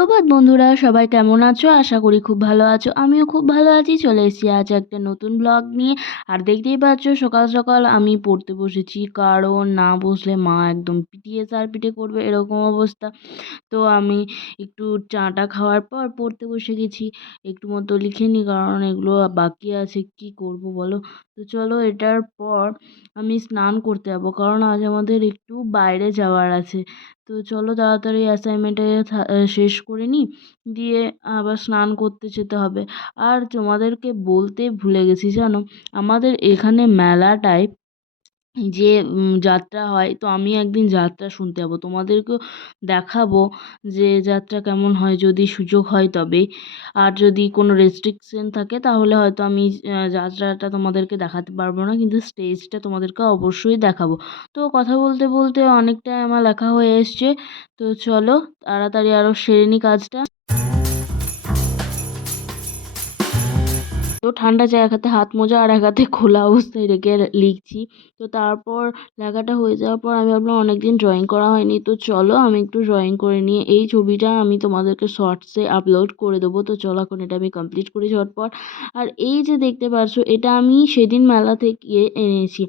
সুপ্রভাত বন্ধুরা, সবাই কেমন আছো? আশা করি খুব ভালো আছো। আমিও খুব ভালো আছি, চলে এসেছি আজ একটা নতুন ব্লগ নিয়ে। আর দেখতেই পাচ্ছ, সকাল সকাল আমি পড়তে বসেছি, কারণ না বসলে মা একদম পিটিয়ে চার পিটে করবে এরকম অবস্থা। তো আমি একটু চাটা খাওয়ার পর পড়তে বসে গেছি, একটু মতো লিখে নিই কারণ এগুলো বাকি আছে, কি করব বলো? তো চলো এটার পর আমি স্নান করতে যাব। কারণ আজ আমাদের একটু বাইরে যাওয়ার আছে। তো চলো তাড়াতাড়ি অ্যাসাইনমেন্টে শেষ করে নিই। দিয়ে আবার স্নান করতে যেতে হবে। আর তোমাদেরকে বলতে ভুলে গেছি, জানো? আমাদের এখানে মেলাটায় যে যাত্রা হয়, তো আমি একদিন যাত্রা শুনতে যাব। তোমাদেরকেও দেখাবো যে, যাত্রা কেমন হয়, যদি সুযোগ হয় তবে। আর যদি কোনো রেস্ট্রিকশন থাকে, তাহলে হয়তো আমি যাত্রাটা তোমাদেরকে দেখাতে পারব না, কিন্তু স্টেজটা তোমাদেরকে অবশ্যই দেখাবো। তো কথা বলতে বলতে অনেকটাই আমার লেখা হয়ে এসছে। তো চলো, তাড়াতাড়ি আরও সেরে নিই কাজটা। তো ঠান্ডা এক হাতে হাত মোজা আর এক হাতে খোলা অবস্থায় রেখে লিখছি। তো তারপর লেখাটা হয়ে যাওয়ার পর আমি ভাবলাম অনেক দিন ড্রয়িং করা হয়নি। তো চলো আমি একটু ড্রয়িং করে নিয়ে এই ছবিটা আমি তোমাদেরকে শর্টসে আপলোড করে দেবো। তো চলো এখন এটা আমি কমপ্লিট করি ঝটপট। আর এই যে দেখতে পাচ্ছ এটা আমি সেদিন মেলা থেকে এনেছি।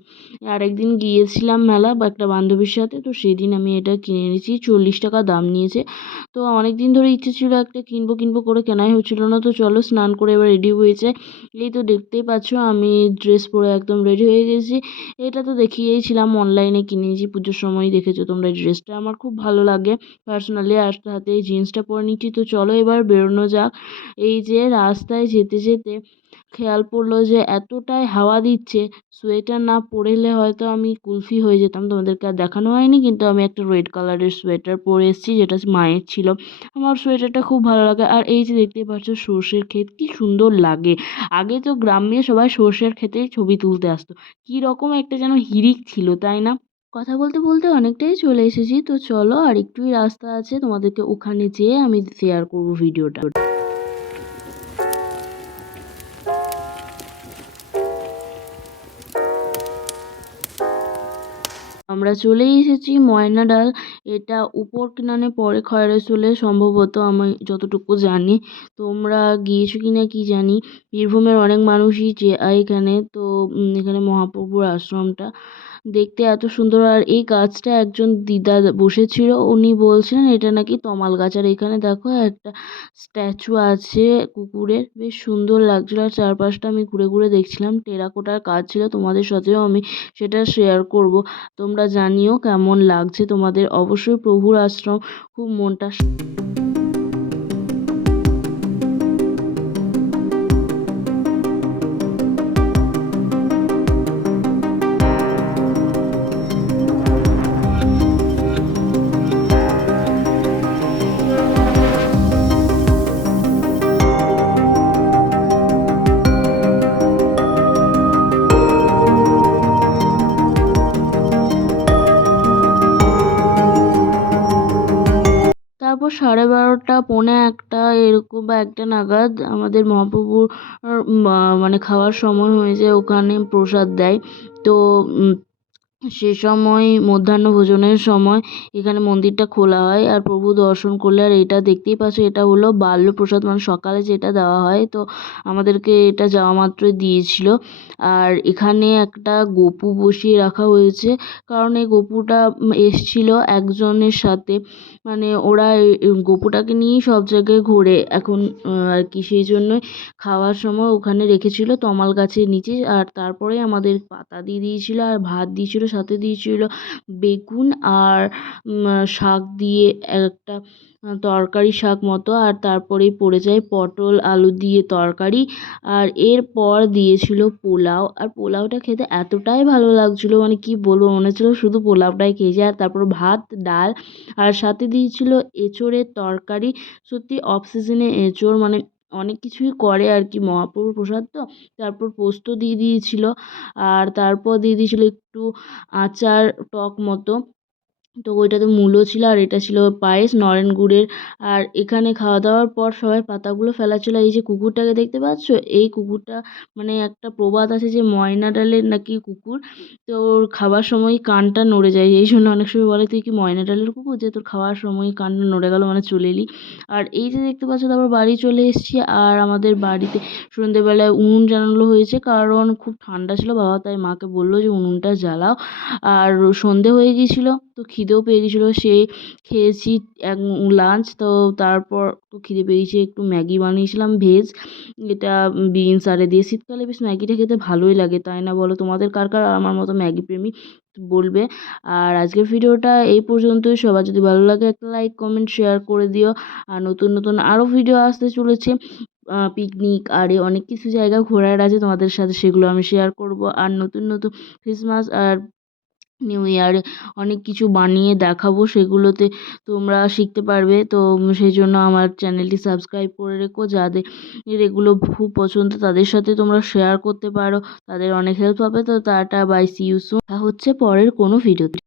আরেকদিন গিয়েছিলাম মেলা বা একটা বান্ধবীর সাথে। তো সেদিন আমি এটা কিনে এনেছি। চল্লিশ টাকা দাম নিয়েছে। তো অনেক দিন ধরে ইচ্ছে ছিল একটা কিনবো কিনবো করে কেনাই হচ্ছিল না। তো চলো স্নান করে এবার রেডি হয়েছে এই তো দেখতেই পাচ্ছ, আমি ড্রেস পরে একদম রেডি হয়ে গেছি। এটা তো দেখিয়েছিলাম অনলাইনে কিনেছি, পুজোর সময় দেখেছ তোমরা এই ড্রেসটা আমার খুব ভালো লাগে। পার্সোনালি আর হাতে এই জিন্সটা পরে নিচ্ছি। তো চলো এবার বেরোনো যাক। এই যে রাস্তায় যেতে যেতে খেয়াল পড়ল যে এতটাই হাওয়া দিচ্ছে, সোয়েটার না পরলে হয়তো আমি কুলফি হয়ে যেতাম। তোমাদেরকে আর দেখানো হয়নি, কিন্তু আমি একটা রেড কালারের সোয়েটার পরে এসেছি, যেটা মায়ের ছিল। আমার সোয়েটারটা খুব ভালো লাগে। আর এই যে দেখতেই পাচ্ছ সর্ষের ক্ষেত, কি সুন্দর লাগে। আগে তো গ্রামে সবাই সর্ষের ক্ষেতেই ছবি তুলতে আসতো। কী রকম একটা যেন হিরিক ছিল, তাই না? কথা বলতে বলতে অনেকটাই চলে এসেছি। তো চলো আর একটুই রাস্তা আছে, তোমাদেরকে ওখানে যেয়ে আমি শেয়ার করব ভিডিওটা আমরা চলেই এসেছি ময়নাডাল এটা উপর কিনানে, পরে খয়রাসুলে সম্ভবত আমি যতটুকু জানি, তোমরা গিয়েছো কি না কি জানি? বীরভূমের অনেক মানুষই যে এখানে, তো এখানে মহাপ্রভুর আশ্রমটা। দেখতে এত সুন্দর। আর এই গাছটা একজন দিদা বসেছিল, উনি বলছিলেন, এটা নাকি তমাল গাছ। আর এখানে দেখো একটা স্ট্যাচু আছে কুকুরের। বেশ সুন্দর লাগছিল। আর চারপাশটা আমি ঘুরে ঘুরে দেখছিলাম। টেরাকোটার কাজ ছিল, তোমাদের সাথেও আমি সেটা শেয়ার করব। তোমরা জানিও কেমন লাগছে তোমাদের। অবশ্যই প্রভুর আশ্রম। খুব মনটা সাড়ে বারোটা, পৌনে একটা, এরকম বা একটা নাগাদ আমাদের মহাপ্রভুর মানে খাওয়ার সময় হয়ে যায়, ওখানে প্রসাদ দেয়। তো সে সময় মধ্যাহ্ন ভোজনের সময় এখানে মন্দিরটা খোলা হয় আর প্রভু দর্শন করলে আর এটা দেখতেই পাচ্ছ, এটা হলো বাল্য প্রসাদ মানে সকালে যেটা দেওয়া হয় তো আমাদেরকে এটা যাওয়া মাত্রই দিয়েছিল। আর এখানে একটা গপু বসিয়ে রাখা হয়েছে, কারণ এই গপুটা এসছিল একজনের সাথে। মানে ওরা গপুটাকে নিয়েই সব জায়গায় ঘোরে। এখন আর কি সেই জন্যই খাওয়ার সময় ওখানে রেখেছিল তমাল গাছের নিচে আর তারপরে আমাদের পাতা দিয়ে দিয়েছিল আর ভাত দিয়েছিল সাথে দিয়েছিল বেগুন আর শাক দিয়ে একটা তরকারি শাক মতো। আর তারপরেই পড়ে যায় পটল, আলু দিয়ে তরকারি। আর এরপর দিয়েছিল পোলাও। আর পোলাওটা খেতে এতটাই ভালো লাগছিল মানে কি বলব, মনে হচ্ছিল শুধু পোলাওটাই খেয়েছি। আর তারপর ভাত, ডাল, আর সাথে দিয়েছিল এঁচোড়ের তরকারি। সত্যি অফ সিজনে এঁচোড় মানে অনেক কিছুই করে আর কি মহাপ্রভুর প্রসাদ তো, তারপর পোস্ত দিয়ে দিয়েছিলো। আর তারপর দিয়ে দিয়েছিলো একটু আচার টক মতো। তো ওইটাতে মূলো ছিল আর এটা ছিল পায়েস, নরেন গুড়ের। আর এখানে খাওয়া দাওয়ার পর সবাই পাতাগুলো ফেলাচ্ছিল এই যে কুকুরটাকে দেখতে পাচ্ছ? এই কুকুরটা মানে একটা প্রবাদ আছে যে ময়না ডালের নাকি কুকুর। তো ওর খাবার সময় কানটা নড়ে যায়। এই জন্য অনেক সময় বলে, তুই কি ময়না ডালের কুকুর? যে তোর খাওয়ার সময় কানটা নড়ে গেল মানে চলে এলি। আর এই যে দেখতে পাচ্ছ, তারপর বাড়ি চলে এসেছি। আর আমাদের বাড়িতে সন্ধেবেলায় উনুন জ্বালানো হয়েছে, কারণ খুব ঠান্ডা ছিল বাবা। তাই মাকে বলল যে, উনুনটা জ্বালাও। আর সন্ধে হয়ে গিয়েছিল। তো খিদেও পেয়ে গিয়েছিল সে খেয়েছি এক লাঞ্চ তো তারপর তো খিদে পেয়েছে। একটু ম্যাগি বানিয়েছিলাম, ভেজ। এটা বিনস আরে দিয়ে। শীতকালে বেশ ম্যাগিটা খেতে ভালোই লাগে, তাই না বলো? তোমাদের কার কার আমার মতো ম্যাগি প্রেমী? বলবে। আর আজকের ভিডিওটা এই পর্যন্তই। সবার যদি ভালো লাগে, একটা লাইক কমেন্ট শেয়ার করে দিও। আর নতুন নতুন আরও ভিডিও আসতে চলেছে পিকনিক আরে অনেক কিছু জায়গা ঘোরার আছে তোমাদের সাথে, সেগুলো আমি শেয়ার করব। আর নতুন নতুন ক্রিসমাস আর নিউ ইয়ারে অনেক কিছু বানিয়ে দেখাবো, সেগুলোতে তোমরা শিখতে পারবে। তো সেই জন্য আমার চ্যানেলটি সাবস্ক্রাইব করে রেখো। যাদের এগুলো খুব পছন্দ, তাদের সাথে তোমরা শেয়ার করতে পারো। তাদের অনেক হেল্প হবে। তো tata bye see you soon হচ্ছে পরের কোনো ভিডিওতে